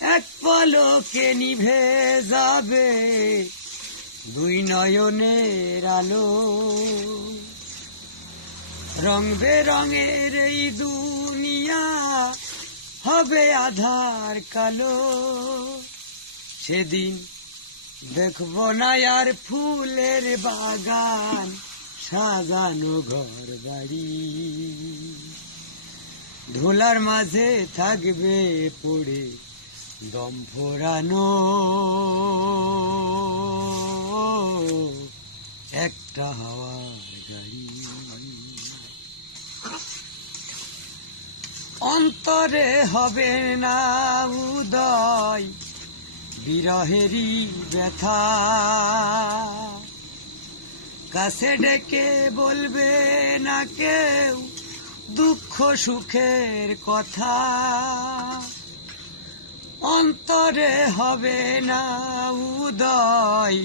এক পলকে নিভে যাবে দুই নয়নের আলো। রং বেরঙের এই দুনিয়া হবে আধার কালো। সেদিন দেখব না আর ফুলের বাগান, সাজানো ঘর বাড়ি। ধুলার মাঝে থাকবে পড়ে দম ফোরানো একটা হাওয়ার গাড়ি। অন্তরে হবে না উদয় বিরহেরই ব্যথা, কাছে ডেকে বলবে না কেউ দুঃখ সুখের কথা। অন্তরে হবে না উদয়